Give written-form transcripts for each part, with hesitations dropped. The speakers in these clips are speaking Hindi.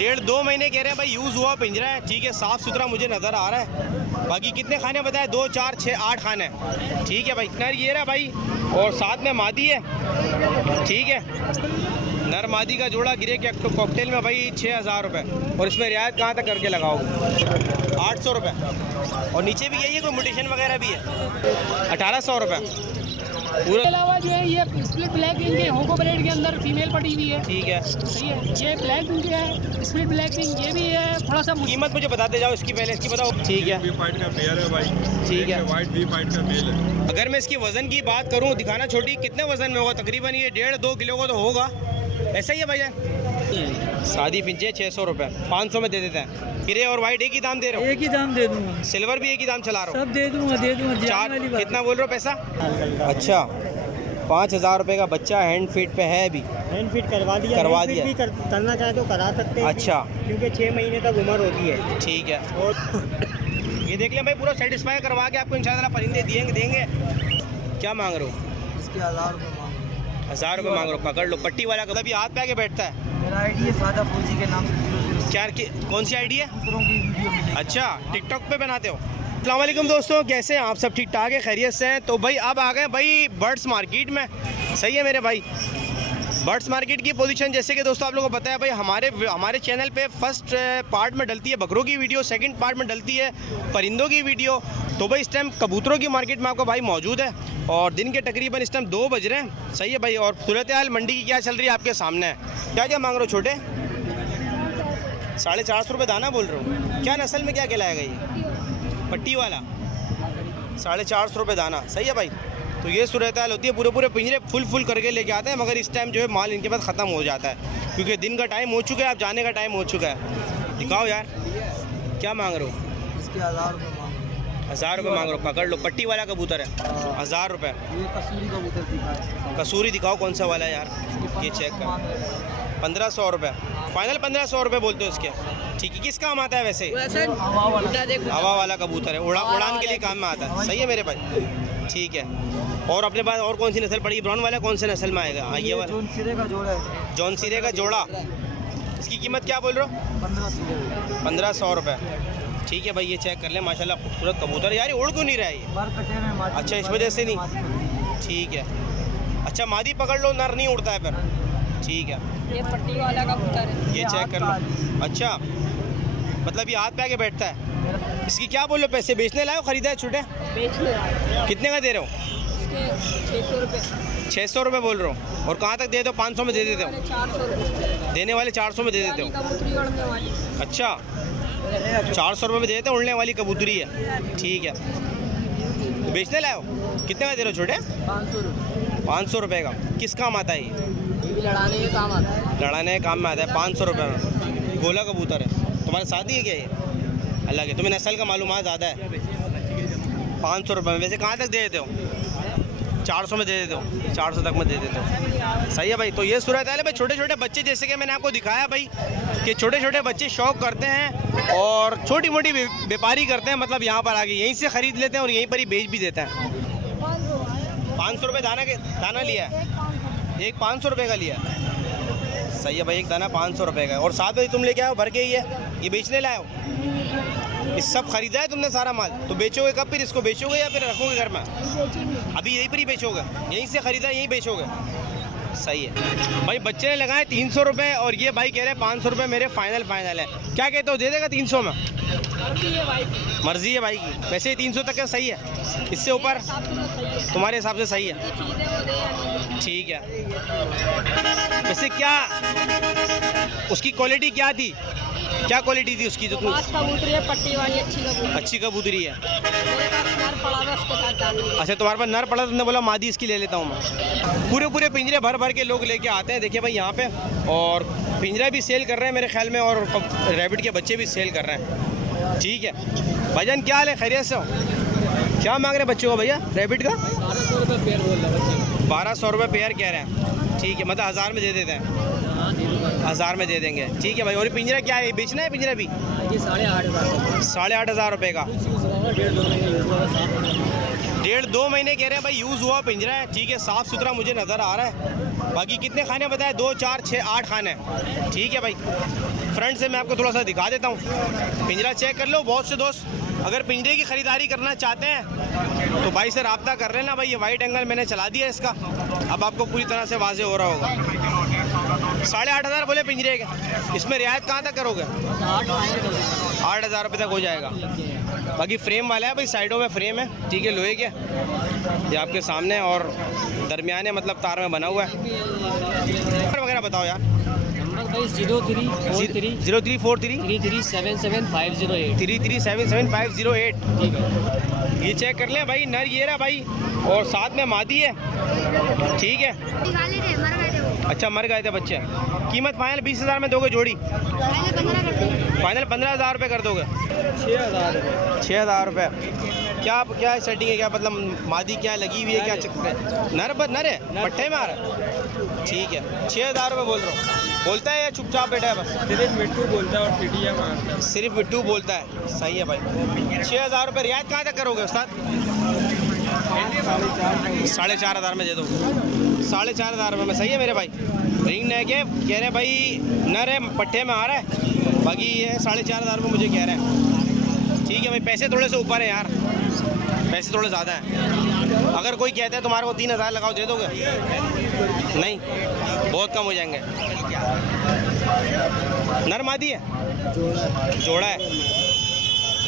1.5-2 महीने कह रहे हैं भाई, यूज़ हुआ पिंजरा है, ठीक है, साफ़ सुथरा मुझे नज़र आ रहा है। बाकी कितने खाने बताए? 2, 4, 6, 8 खाने हैं, ठीक है भाई। नर ये रहा भाई, और साथ में मादी है, ठीक है। नर मादी का जोड़ा गिरे के कॉकटेल में भाई 6000 रुपये, और इसमें रियायत कहाँ तक करके लगाओगे? 800 रुपये। और नीचे भी यही है, कोई म्यूटेशन वगैरह भी है? 1800 रुपये पूरा। अलावा जो है ये स्प्लिट ब्लैक विंग के होको ब्रेड के अंदर फीमेल पटी हुई है, ठीक है, सही है। ये ब्लैक विंग के है, स्प्लिट ब्लैक विंग ये भी है। थोड़ा सा कीमत मुझे बताते जाओ इसकी, पहले इसकी बताओ, ठीक है। वी फाइट का पेयर है भाई, ठीक है। वाइट वी फाइट का मेल है। अगर मैं इसकी वज़न की बात करूं, दिखाना छोटी, कितने वज़न में होगा? तकरीबन ये 1.5-2 किलो का तो होगा, ऐसा ही है भाईजान। शादी फिंचे 600 रुपये, 500 में दे देते हैं। गिरे और वाइट एक ही दाम दे रहे हो? एक ही दाम दे दूंगा, सिल्वर भी एक ही दाम चला रहा हूँ? सब दे दूंगा चार, कितना बोल रहे हो पैसा? अच्छा, 5000 रुपये का बच्चा हैंड फीट पे है अभी? हैंड फिट करवा दिया भी करना चाहे तो करा सकते हैं। अच्छा, क्योंकि 6 महीने तक उम्र होती है, ठीक है। और ये देख लें भाई, पूरा सेटिस्फाई करवा के आपको इंशाल्लाह परिंदे देंगे। क्या मांग रहे हो? इसके 1000 रुपये मांग 1000 रुपये मांग रहे हो? पकड़ लो। पट्टी वाला कभी भी हाथ पे आके बैठता है? मेरा आईडी है सादा फौजी के नाम से। क्या कौन सी आईडी है? दूसरों की वीडियो मिली। अच्छा, टिकटॉक पे बनाते हो? अस्सलाम वालेकुम दोस्तों, कैसे हैं आप सब? ठीक ठाक है, खैरियत से हैं? तो भाई अब आ गए भाई बर्ड्स मार्केट में, सही है मेरे भाई। बर्ड्स मार्केट की पोजीशन जैसे कि दोस्तों आप लोगों को पता है भाई, हमारे चैनल पे फर्स्ट पार्ट में डलती है बकरों की वीडियो, सेकंड पार्ट में डलती है परिंदों की वीडियो। तो भाई इस टाइम कबूतरों की मार्केट में आपको भाई मौजूद है, और दिन के तकरीबन इस टाइम 2 बज रहे हैं, सही है भाई। और सूरत हाल मंडी की क्या चल रही है आपके सामने है। क्या क्या मांग रहे हो छोटे? 450 रुपये दाना बोल रहे हो? क्या नस्ल में क्या कहलाएगा ये? पट्टी वाला 450 रुपये दाना, सही है भाई। तो ये सूरत हाल होती है, पूरे पिंजरे फुल करके लेके आते हैं, मगर इस टाइम जो है माल इनके पास ख़त्म हो जाता है, क्योंकि दिन का टाइम हो चुका है, अब जाने का टाइम हो चुका है। दिखाओ यार, क्या मांग रहे हो? इसके 1000 रुपये मांग 1000 रुपये मांग रहे हो? पकड़ लो, पट्टी वाला कबूतर है, 1000 रुपये। ये कसूरी कबूतर दिखा। कसूरी दिखाओ कौन सा वाला है यार, ये चेक कर। 1500 रुपये फाइनल, 1500 रुपये बोलते हो इसके, ठीक है। किस काम आता है वैसे? हवा वाला कबूतर है, उड़ान के लिए काम में आता है, सही है मेरे भाई, ठीक है। और अपने पास और कौन सी नस्ल पड़ी? ब्राउन वाला कौन से नस्ल में आएगा? ये वाला जॉन सीरे का जोड़ा है। जॉन सीरे का जोड़ा, इसकी कीमत क्या बोल रहे हो? 1500 रुपये, ठीक है भाई। ये चेक कर ले, माशाल्लाह खूबसूरत कबूतर यार। ये उड़ क्यों नहीं रहा है ये? अच्छा, इस वजह से नहीं, ठीक है। अच्छा, मादी पकड़ लो, नर नहीं उड़ता है फिर, ठीक है। ये पट्टी वाला कबूतर है, ये चेक कर लो। अच्छा, मतलब ये हाथ पे आके बैठता है। इसकी क्या बोल रहे हो पैसे? बेचने लाए हो, खरीदा है छोटे? बेचने कितने का दे रहे हो? 600 रुपये। 600 रुपये बोल रहे हो, और कहाँ तक दे दो? 500 में दे देते हो? 400 रुपये देने वाले 400 में दे देते हो? कबूतरी उड़ने वाली। अच्छा, 400 रुपये में दे देते हैं, उड़ने वाली कबूतरी है, ठीक है। तो बेचने लाए हो? कितने का दे रहे हो छोटे? 500 रुपये। 500 रुपये का। किस काम आता है ये? लड़ाने के काम आता है। लड़ाने के काम में आता है। 500 रुपये में गोला कबूतर है। तुम्हारे साथ ही है क्या ये? अलग है, तुम्हें नस्ल का मालूमात ज़्यादा है। 500 रुपये में, वैसे कहाँ तक दे देते हो? 400 में दे देते हो? 400 तक में दे देते हो, सही है भाई। तो ये सूरत है भाई, छोटे छोटे बच्चे, जैसे कि मैंने आपको दिखाया भाई, कि छोटे छोटे बच्चे शौक करते हैं और छोटी मोटी व्यापारी करते हैं, मतलब यहाँ पर आके यहीं से ख़रीद लेते हैं और यहीं पर ही बेच भी देते हैं। 500 रुपये दाना लिया है, एक 500 रुपये का लिया है, सही है भाई। एक दाना 500 रुपये का है, और साथ में तुम लेके आओ भर के ही है, ये बेचने लाए हो? ये सब खरीदा है तुमने सारा माल, तो बेचोगे कब? फिर इसको बेचोगे या फिर रखोगे घर में? अभी यहीं पर ही बेचोगे? यहीं से ख़रीदा यहीं बेचोगे, सही है भाई। बच्चे ने लगाए 300 रुपये, और ये भाई कह रहे हैं 500 रुपये मेरे फाइनल है। क्या कहते हो, दे देगा 300 में? मर्जी है भाई की, वैसे 300 तक का सही है, इससे ऊपर तुम्हारे हिसाब से सही है, ठीक है। वैसे क्या उसकी क्वालिटी क्या थी? क्या क्वालिटी थी उसकी? जो कबूतरी है, पट्टी वाली अच्छी कबूतरी है। मेरे पास नर पड़ा था, उसके साथ डाल दिया। अच्छा, तुम्हारे पास नर पड़ा, तुमने बोला मादी इसकी ले लेता हूँ मैं। पूरे पिंजरे भर के लोग लेके आते हैं, देखिए भाई यहाँ पे, और पिंजरा भी सेल कर रहे हैं मेरे ख्याल में, और रैबिट के बच्चे भी सेल कर रहे हैं, ठीक है। भाईजान क्या हाल है, खैरियत से हो? क्या मांग रहे हैं बच्चों को भैया रैबिट का? 1200 रुपये पेयर बोल रहा है। 1200 रुपये पेयर कह रहे हैं, ठीक है। मतलब 1000 में दे देते हैं? 1000 में दे देंगे, ठीक है भाई। और पिंजरा क्या है, बेचना है पिंजरा भी? ये 8,500। 8,500 रुपये का। 1.5-2 महीने कह रहे हैं भाई, यूज़ हुआ पिंजरा है, ठीक है, साफ़ सुथरा मुझे नज़र आ रहा है। बाकी कितने खाने बताए? 2, 4, 6, 8 खाने, ठीक है भाई। फ्रंट से मैं आपको थोड़ा सा दिखा देता हूँ। पिंजरा चेक कर लो। बहुत से दोस्त अगर पिंजरे की ख़रीदारी करना चाहते हैं तो भाई से रब्ता कर लेना। भाई ये वाइट एंगल मैंने चला दिया इसका, अब आपको पूरी तरह से वाज़ेह हो रहा होगा। 8,500 बोले पिंजरे के, इसमें रियायत कहाँ तक करोगे? 8,000 रुपये तक हो जाएगा। बाकी फ्रेम वाला है भाई, साइडों में फ्रेम है, ठीक है, लोहे के, ये आपके सामने और दरमियाने मतलब तार में बना हुआ है। नंबर वगैरह बताओ यार। नंबर भाई 0343 0343 3377 508। 3377 ठीक है, ये चेक कर लें भाई, नर ये रहा भाई और साथ में मादी है, ठीक है। अच्छा, मर गए थे बच्चे। कीमत फाइनल 20,000 में दोगे जोड़ी? फाइनल 15,000 रुपये कर दोगे? 6,000 रुपये। क्या सेटिंग है, क्या मतलब मादी क्या लगी हुई है, क्या चक्कर है? नर है, पट्टे में आ रहा है, ठीक है। 6,000 रुपये बोल रहा हूँ। बोलता है या चुपचाप बैठा है? बस सिर्फ मिट्टू बोलता है और सीटियाँ मारता है। सिर्फ मिट्टू बोलता है, सही है भाई। 6,000 रुपये। रियायत कहाँ तक करोगे उस्ताद? 4,500 में दे दो। 4,500 रुपये में, सही है मेरे भाई। रिंग नहीं के कह रहे भाई, नर है, पट्टे में आ रहा है, बाकी ये 4,500 रुपये मुझे कह रहे हैं, ठीक है भाई। पैसे थोड़े से ऊपर हैं यार, पैसे थोड़े ज़्यादा हैं। अगर कोई कहता है तुम्हारे को 3,000 लगाओ, दे दोगे? नहीं, बहुत कम हो जाएंगे। नर मादी है, जोड़ा है।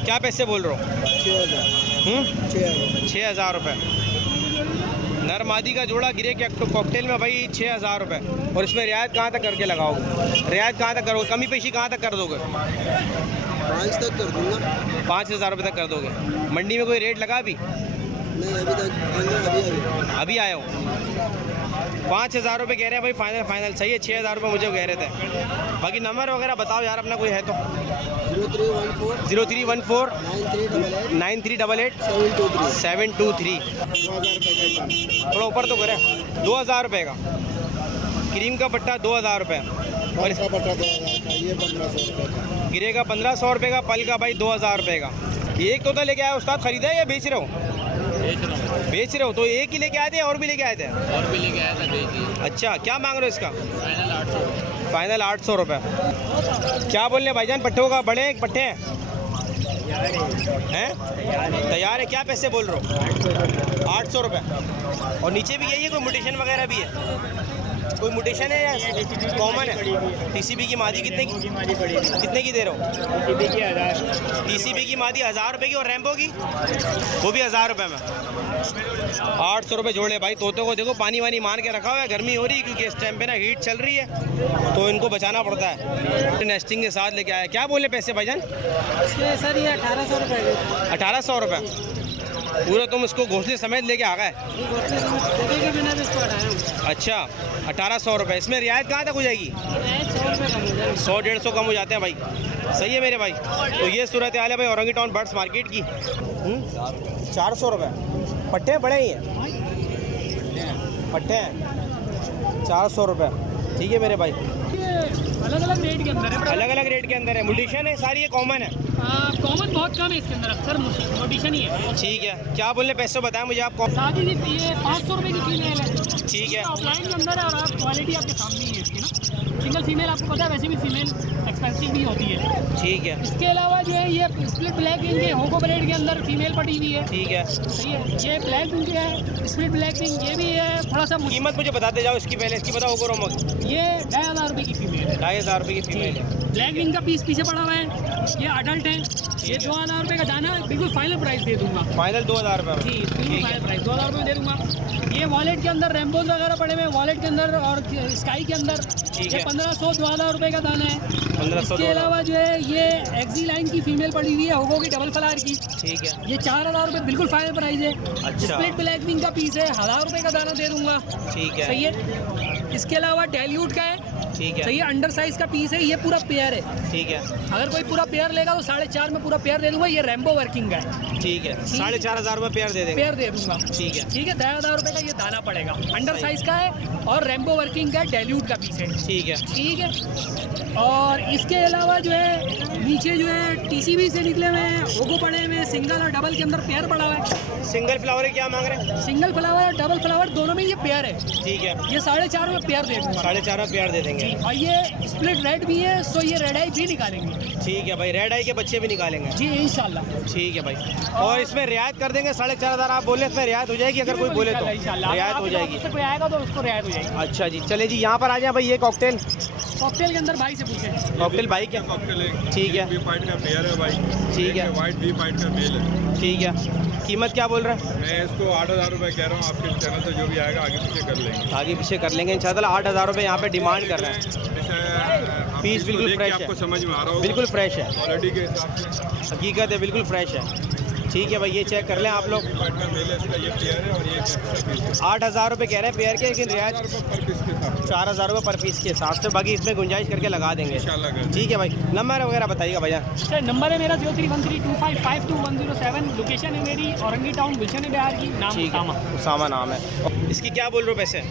क्या पैसे बोल रहे हो? 6,000 रुपये। नर मादी का जोड़ा गिरे के कॉकटेल में भाई 6,000 रुपये। और इसमें रियायत कहाँ तक करके लगाओगे? रियायत कहाँ तक करोगे? कमी पेशी कहाँ तक कर दोगे? 5 तक कर दूंगा। 5,000 रुपये तक कर दोगे। मंडी में कोई रेट लगा अभी? नहीं, अभी तक अभी आया हो। 5,000 रुपये कह रहे हैं भाई, फाइनल सही है। 6,000 रुपये मुझे कह रहे थे। बाकी नंबर वगैरह बताओ यार अपना, कोई है तो? 0314 9388 723। थोड़ा ऊपर तो करें। 2,000 रुपये का क्रीम का पट्टा, 2,000 रुपये। और इसका पट्टा 2,000 ये 1,500 रुपये का गिरे का, 1,500 रुपये का पल का भाई, 2,000 रुपये का। एक तोता लेके आया उस्ताद, खरीदा है या बेच रहे हो? बेच रहे हो। तो एक ही लेके आए थे और भी लेके आए थे? और भी लेके आया था, बेच दिया। अच्छा, क्या मांग रहे हो इसका? फाइनल 800। फाइनल 800 रुपये। क्या बोल रहे हैं भाईजान? पट्टों का बड़े हैं, पट्टे हैं? तैयार है। क्या पैसे बोल रहे हो? 800 रुपये। और नीचे भी यही है, कोई म्यूटेशन वगैरह भी है? कोई म्यूटेशन है या कॉमन है? टीसीबी की मादी कितने की दे रहे हो? टीसीबी की मादी 1,000 रुपये की, और रैम्बो की वो भी 1,000 रुपये में। 800 रुपये जोड़े भाई। तोतों को देखो पानी वानी मार के रखा हुआ है, गर्मी हो रही है क्योंकि इस टाइम पे ना हीट चल रही है, तो इनको बचाना पड़ता है। नेस्टिंग के साथ लेके आया। क्या बोले पैसे भाईजान? सर ये 1,800 रुपये। 1,800 रुपये पूरा तुम इसको घोंसले समेत लेके आ गए? अच्छा, 1,800 रुपये। इसमें रियायत कहाँ तक हो जाएगी? 100-150 कम हो जाते हैं भाई, सही है मेरे भाई। तो ये सूरत हाल है भाई औरंगी टाउन बर्ड्स मार्केट की। 400 रुपये। पट्टे बड़े ही हैं, पट्टे हैं 400 रुपये, ठीक है मेरे भाई। अलग अलग रेट के अंदर है, अलग अलग रेट के अंदर है। म्यूटेशन है सारी, ये कॉमन है? कॉमन बहुत कम है इसके अंदर, अक्सर मोटिशन ही है। ठीक है। क्या बोलने पैसे बताएं मुझे आप? शादी की ये 500 रुपये की फीमेल है, ठीक है। ऑफलाइन के अंदर है, और आप क्वालिटी आपके सामने ही है इसकी ना। सिंगल फीमेल आपको पता है वैसे भी फीमेल एक्सपेंसिव भी होती है, ठीक है। इसके अलावा जो है ये स्प्लिट ब्लैक विंग के होको ब्रेड के अंदर फीमेल पड़ी हुई है, ठीक है। सही है। ये ब्लैक विंग है, स्प्लिट ब्लैक विंग, ये भी है थोड़ा सा कीमत मुझे बताते जाओ इसकी, पहले इसकी बताओ। ये 2,500 रुपये की फीमेल है। 2,500 रुपये की फीमेल है। ब्लैक विंग का पीस पीछे पड़ा हुआ है, ये अडल्ट है। ये 2,000 रुपये का दाना, बिल्कुल फाइनल प्राइस दे दूंगा। फाइनल 2,000 रुपये? जी, बिल्कुल फाइनल प्राइस 2,000 रुपये दे दूंगा। ये वॉलेट के अंदर रेम्बोज वगैरह पड़े हुए हैं, वॉलेट के अंदर और स्काई के अंदर। ठीक ये है। 1,500-2,000 रुपये का दाना है। 1,500। इसके अलावा जो है ये एक्सी लाइन की फीमेल पड़ी हुई है, होगो की डबल फ्लावर की, ठीक है। ये 4,000 रुपये बिल्कुल फाइनल प्राइस है। अच्छा। स्प्लिट ब्लैक विंग का पीस है, 1,000 रुपये का दाना दे दूंगा, ठीक है। सही है। इसके अलावा डेल्यूट का है, ठीक है। सही है, अंडर साइज का पीस है, ये पूरा पेयर है। ठीक है। अगर कोई पूरा पेयर लेगा तो 4,500 में पूरा पेयर दे दूंगा। ये रेम्बो वर्किंग का है, ठीक है। 4,500 रुपये पेयर दे देंगे? पेयर दे दूंगा, ठीक है। ठीक है। 2,000 रुपये का ये दाना पड़ेगा, अंडर साइज का है और रेम्बो वर्किंग का है, डेल्यूट का पीस है, ठीक है। ठीक है। और इसके अलावा जो है नीचे जो है टीसीबी से निकले हुए हैं, होगो पड़े हुए हैं, सिंगल और डबल के अंदर पेयर पड़ा हुआ है। सिंगल फ्लावर क्या मांग रहे हैं? सिंगल फ्लावर और डबल फ्लावर दोनों में ये पेयर है, ठीक है। ये 4,500 में पेयर दे दूंगा। 4,500 पेयर दे देंगे, जी, और ये स्प्लिट रेड भी है, सो ये रेड आई भी निकालेंगे ठीक है भाई, रेड आई के बच्चे भी निकालेंगे। जी इंशाल्लाह। ठीक है भाई, और इसमें रियायत कर देंगे 4,500 आप बोले, इसमें रियायत हो जाएगी अगर कोई बोले तो रियायत हो जाएगी। से कोई आएगा तो उसको रियायत हो जाएगी। अच्छा जी, चले जी यहाँ पर आ जाए भाई। ये कॉकटेल कॉकटेल के अंदर भाई से पूछे। कॉकटेल भाई क्या? ठीक है, फाइट का पेयर है भाई। ठीक है, वाइट भी फाइट का मेल है। ठीक है। कीमत क्या बोल रहे हैं? मैं इसको 8,000 रुपये कह रहा हूँ। आपके चैनल से जो भी आएगा आगे पीछे कर लेंगे। आगे पीछे कर लेंगे इंशाल्लाह। 8,000 रुपये यहाँ पे डिमांड कर रहे हैं। पीस बिल्कुल फ्रेश है, आपको समझ में आ रहा होगा। बिल्कुल फ्रेश है, क्वालिटी के हिसाब से हकीकत है, बिल्कुल फ्रेश है। ठीक है भाई, ये चेक कर लें आप लोग। फाइट का मेल है इसका, ये पेयर है और ये एक्स्ट्रा पीस है। 8,000 रुपये कह रहे हैं पेयर के, लेकिन रियायत 4,000 रुपये पर पीस के साथ 4,000 रुपये पर पीस के हिसाब से, बाकी इसमें गुंजाइश करके लगा देंगे। इंशाल्लाह कर। ठीक है भाई, नंबर वगैरह बताइएगा भैया। सर नंबर है मेरा 031325522107। लोकेशन है मेरी औरंगी टाउन, गुलशन बिहार की। नाम ठीक उसामा। है, उसामा नाम है। इसकी क्या बोल रहे हो पैसे?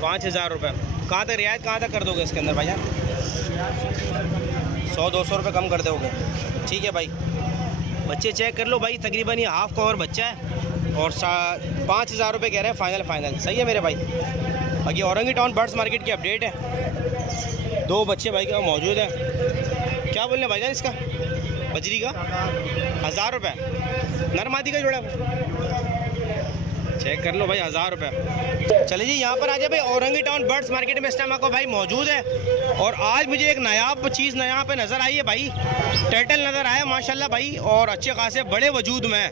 5,000 रुपये। कहाँ तक रियायत, कहाँ तक कर दोगे इसके अंदर भैया? 100-200 रुपये कम कर दोगे? ठीक है भाई, बच्चे चेक कर लो भाई, तकरीबन ये हाफ कवर बच्चा है और 5,000 रुपये कह रहे हैं फाइनल। सही है मेरे भाई। बाकी औरंगी टाउन बर्ड्स मार्केट की अपडेट है। 2 बच्चे भाई का मौजूद है। क्या बोल रहे हैं भाईजान इसका? बजरी का 1,000 रुपये। नरमादी का जोड़ा चेक कर लो भाई, 1,000 रुपये। चलिए जी, यहाँ पर आ जाए भाई। औरंगी टाउन बर्ड्स मार्केट में इस टाइम आपको भाई मौजूद है। और आज मुझे एक नायाब चीज़ यहाँ पे नज़र आई है भाई। टर्टल नज़र आया माशाल्लाह भाई, और अच्छे खासे बड़े वजूद में है।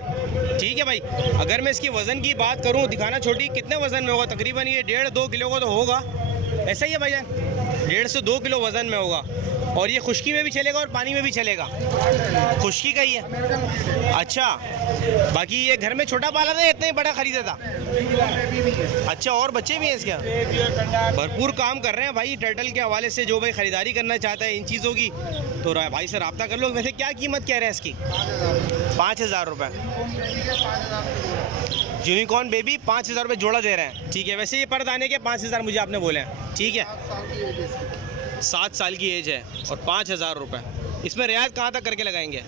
ठीक है भाई, अगर मैं इसकी वज़न की बात करूँ, दिखाना छोटी, कितने वज़न में होगा? तकरीबन ये 1.5-2 किलो का तो होगा। ऐसा ही है भाईजान, 1.5 से 2 किलो वज़न में होगा। और ये खुश्की में भी चलेगा और पानी में भी चलेगा। खुश्की का ही है। अच्छा, बाकी ये घर में छोटा पाला था, इतना ही बड़ा खरीदा था? अच्छा, और बच्चे भी हैं इसके? भरपूर काम कर रहे हैं भाई टर्टल के हवाले से। जो भाई ख़रीदारी करना चाहता है इन चीज़ों की, तो भाई से रब्ता कर लो। वैसे क्या कीमत कह रहे हैं इसकी? 5,000 रुपये। यूनिकॉर्न बेबी 5,000 रुपये जोड़ा दे रहे हैं। ठीक है, वैसे ये परदाने के 5,000 मुझे आपने बोले हैं। ठीक है, 7 साल की एज है और 5,000 रुपये। इसमें रियायत कहाँ तक करके लगाएंगे?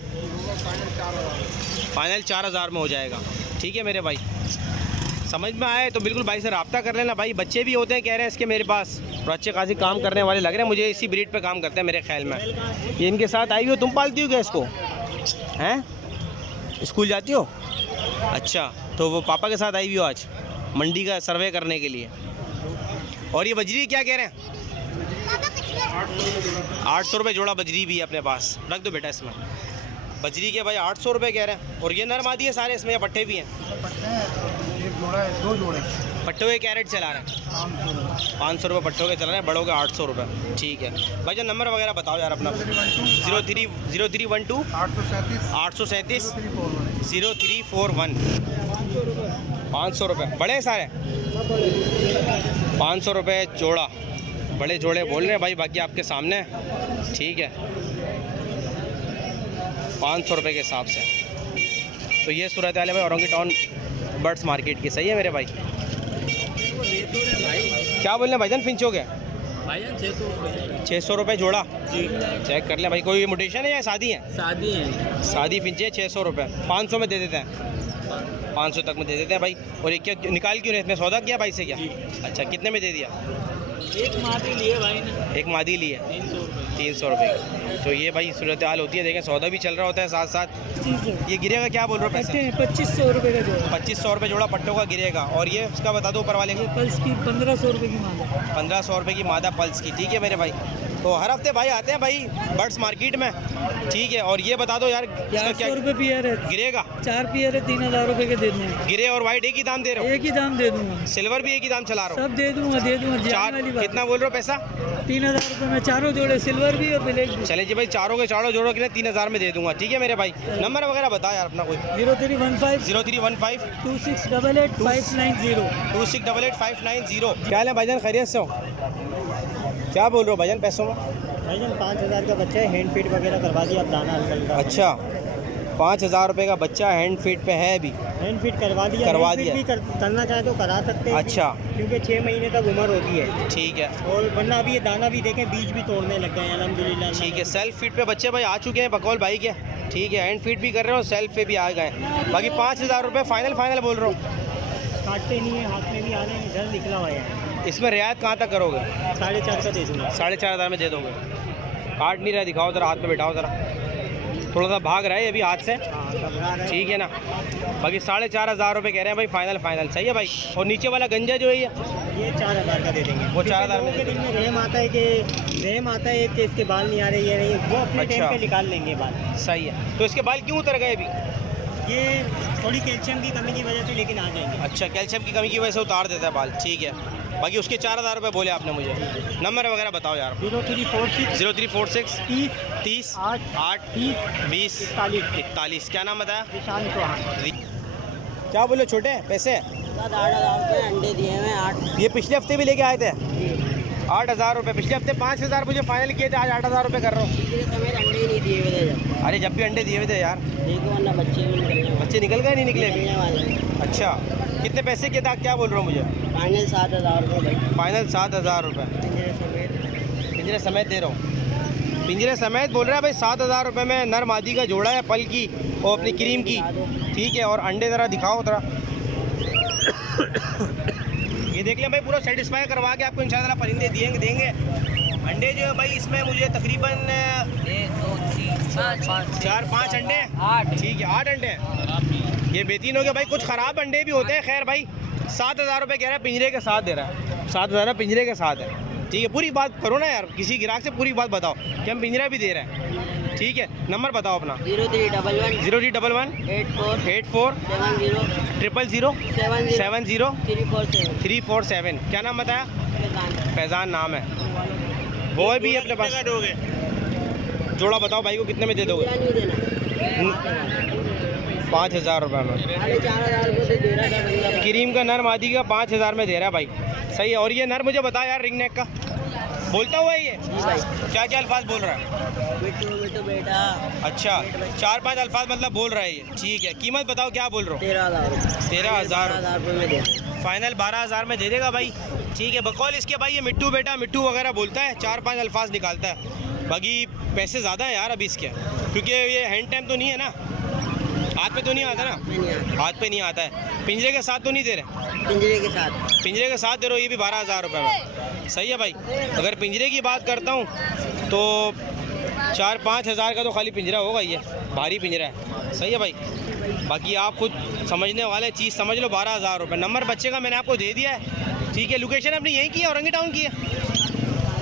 फाइनल 4,000 में हो जाएगा। ठीक है मेरे भाई, समझ में आए तो बिल्कुल भाई से रब्ता कर लेना भाई। बच्चे भी होते हैं कह रहे हैं इसके मेरे पास, और अच्छे खासी काम करने वाले लग रहे हैं मुझे। इसी ब्रीड पे काम करते हैं मेरे ख्याल में। ये इनके साथ आई हो, तुम पालती हो क्या इसको? हैं, स्कूल जाती हो? अच्छा, तो वो पापा के साथ आई हुई हो आज मंडी का सर्वे करने के लिए। और ये बजरी क्या कह रहे हैं? 800 रुपये जोड़ा बजरी भी है अपने पास। रख दो बेटा इसमें। बजरी के भाई 800 रुपये कह रहे हैं। और ये नरमादी है सारे इसमें, या पट्टे भी हैं? पट्टों के कैरेट चला रहे हैं 500 रुपये पट्टों के चला रहे हैं, बड़ों के 800 रुपये। ठीक है भाई, जब नंबर वगैरह बताओ यार अपना। 0312 837 0341। 500 रुपये बड़े हैं सारे? 500 रुपये जोड़ा, बड़े जोड़े बोल रहे हैं भाई, बाकी आपके सामने। ठीक है, 500 रुपये के हिसाब से। तो ये सूरत हाल है भाई औरंगी टाउन बर्ड्स मार्केट की। सही है मेरे भाई। क्या बोल रहे हैं भाईजान, फिंचो के? भाईजान 600 रुपये। 600 रुपये जोड़ा जी। चेक कर लें भाई, कोई म्यूटेशन है या शादी है? शादी है। शादी फिंचे 600 रुपये। 500 में दे देते हैं, 500 तक में दे देते हैं भाई। और ये क्या निकाल क्यों रहे? इसमें सौदा किया भाई से क्या? अच्छा, कितने में दे दिया? एक मादी लिए भाई ने। एक मादी ली है 300 रुपये। 300 रुपये की। तो ये भाई सूरत हाल होती है। देखें, सौदा भी चल रहा होता है साथ साथ। ये गिरेगा क्या बोल रहे हो पैसे? 2500 रुपये का जोड़ा। 2500 रुपये जोड़ा पट्टों का गिरेगा। और ये उसका बता दो ऊपर वाले को। पल्स की 1500 रुपये की मादा। 1500 रुपये की मादा पल्स की। ठीक है मेरे भाई। तो हर हफ्ते भाई आते हैं भाई बर्ड्स मार्केट में। ठीक है, और ये बता दो यार, इसका क्या 100 रुपये पेयर है। गिरेगा? 4 पेयर है, 3000 रुपये के दे दूँगा। गिरे और वाइट एक ही दाम दे रहे हो? एक ही दाम दे दूँगा। सिल्वर भी एक ही दाम चला रहा सब दे दूँगा, दे दूँगा। हो? चार, कितना बोल रहे हो पैसा? 3000 रुपये में चारों जोड़े, सिल्वर भी और ब्लैक भी। चले जी भाई, चारों के चारों जोड़ों के लिए 3000 में दे दूंगा। ठीक है मेरे भाई, नंबर वगैरह बताओ यार अपना कोई। 0315 0315 2688 590। 2688 590। क्या है भाईजान, खैरियत से हो? क्या बोल रहे हो भाईजान पैसों में? भाईजान 5,000 का बच्चा है, हैंड फीड वगैरह करवा दिया, अब दाना हल्का का। अच्छा, 5,000 रुपये का बच्चा हैंड फीड पे है अभी? हैंड फीड करवा दिया। भी करना चाहे तो करा सकते हैं। अच्छा, क्योंकि 6 महीने तक उम्र होती है। ठीक है। और वरना अभी ये दाना भी देखें, बीज भी तोड़ने लग गए हैं अल्हम्दुलिल्लाह। ठीक है, सेल्फ फीड पे बच्चे भाई आ चुके हैं बकौल भाई के। ठीक है, हैंड फीड भी कर रहे हो, सेल्फ पे भी आ गए। बाकी 5,000 रुपये फाइनल बोल रहा हूँ। काटते नहीं है, हाथ में भी आ रहे हैं, इधर निकला हुआ है। इसमें रियायत कहाँ तक करोगे? 4.5 का दे दूँगा। 4,500 में दे दोगे? काट नहीं रहा, दिखाओ ज़रा, हाथ पे बैठाओ ज़रा, थोड़ा सा भाग रहा है ये भी हाथ से, हाँ, घबरा रहा है। ठीक है ना। बाकी 4,500 रुपये कह रहे हैं भाई, फाइनल सही है भाई। और नीचे वाला गंजा जो है ये 4,000 का दे देंगे। वो 4,000 में के दिल में रहम आता है कि इसके बाल नहीं आ रहे, ये नहीं, वो अपने अच्छा। टाइम पे निकाल लेंगे बाल। सही है। तो इसके बाल क्यों उतर गए अभी? ये थोड़ी कैल्शियम की कमी की वजह से, लेकिन आ जाएंगे। अच्छा, कैल्शियम की कमी की वजह से उतार देता है बाल, ठीक है। बाकी उसके 4,000 रुपये बोले आपने मुझे। नंबर वगैरह बताओ यार। 0346 0346 30 30 8 8 30 20 41। क्या नाम बताया? निशान चौहान। क्या बोले छोटे पैसे? 8,000 रुपये अंडे दिए हुए 8। ये पिछले हफ्ते भी लेके आए थे 8,000 रुपये। पिछले हफ्ते 5,000 मुझे फाइनल किए थे, आज 8,000 रुपये कर रहा हूँ। पिछले समय अंडे ही नहीं दिए हुए थे जब। अरे जब भी अंडे दिए हुए थे यार। देखो वरना बच्चे भी निकलने वाले। बच्चे निकल गए नहीं निकले अभी? निकलने वाले। अच्छा, कितने पैसे किए थे आप, क्या बोल रहे हो मुझे? फाइनल 7,000 रुपये भाई। फाइनल 7,000 रुपये पिंजरे समेत। पिंजरे समेत दे रहा हूँ। पिंजरे समेत बोल रहा है भाई। 7,000 रुपये में नर मादी का जोड़ा है, पल की और अपनी क्रीम की, ठीक है। और अंडे ज़रा दिखाओ ज़रा। ये देख लें भाई, पूरा सेटिस्फाई करवा के आपको इंशाल्लाह परिंदे देंगे। अंडे जो है भाई इसमें मुझे तकरीबन 1 2 3 4 5 4-5 अंडे, 8 ठीक है 8 अंडे हैं। ये बेहतरीन हो गया भाई। कुछ ख़राब अंडे भी होते हैं, खैर भाई 7,000 रुपये कह रहा है, पिंजरे के साथ दे रहा है। 7,000 पिंजरे के साथ है, ठीक है। पूरी बात करो ना यार, किसी ग्राहक से पूरी बात बताओ कि हम पिंजरा भी दे रहे हैं, ठीक है। नंबर बताओ अपना। 0311 0311 84 84 70 000 70 70 347। 347। क्या नाम बताया? फैज़ान नाम है। वो है भी अपने पास। जोड़ा बताओ भाई को कितने में दे दोगे? नहीं देना 5,000 रुपये में। 4,500 रुपये से दे रहा था बंदा। क्रीम का नर मादी का 5,000 में दे रहा है भाई, सही है। और ये नर मुझे बता यार, रिंग नेक का बोलता हुआ है ये? जी भाई। क्या क्या अल्फाज बोल रहा है? बिट्टू बेटा। अच्छा, 4-5 अल्फाज मतलब बोल रहा है ये, ठीक है। कीमत बताओ क्या बोल रहे हो? 13,000 रुपये। 13,000 रुपये में दे। फाइनल 12,000 में दे देगा भाई, ठीक है। बकौल इसके भाई ये मिट्टू बेटा मिट्टू वगैरह बोलता है, 4-5 अल्फाज निकालता है। बाकी पैसे ज़्यादा हैं यार अभी इसके, क्योंकि ये हैंड टाइम तो नहीं है ना, हाथ पे तो नहीं आता ना, नहीं आता। हाथ पे नहीं आता है। पिंजरे के साथ तो नहीं दे रहे? पिंजरे के साथ। पिंजरे के साथ दे रहे हो, ये भी 12,000 रुपये में, सही है भाई। अगर पिंजरे की बात करता हूँ तो 4-5 हज़ार का तो खाली पिंजरा होगा, ये भारी पिंजरा है, सही है भाई। बाकी आप खुद समझने वाले चीज़ समझ लो। 12,000 रुपये। नंबर बच्चे का मैंने आपको दे दिया है, ठीक है। लोकेशन अपनी यहीं की है, औरंगी टाउन की है,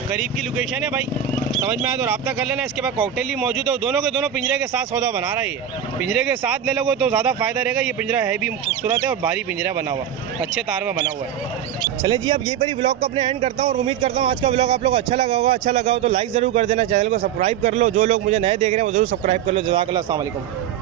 करीब की लोकेशन है भाई। समझ में आया तो रब्ता कर लेना। इसके बाद कॉकटेल भी मौजूद है, दोनों के दोनों पिंजरे के साथ सौदा बना रहा है ये। पिंजरे के साथ ले लोगे तो ज़्यादा फ़ायदा रहेगा। ये पिंजरा है भी खूबसूरत है और भारी पिंजरा बना हुआ, अच्छे तार में बना हुआ है। चले जी, अब यहीं पर ही व्लॉग को अपने एंड करता हूँ और उम्मीद करता हूँ आज का व्लॉग आप लोग को अच्छा लगा होगा। अच्छा लगा हो तो लाइक ज़रूर कर देना, चैनल को सब्सक्राइब कर लो। जो लोग मुझे नए देख रहे हैं वो ज़रूर सब्सक्राइब कर लो। जज़ाकल्लाह, अस्सलाम वालेकुम।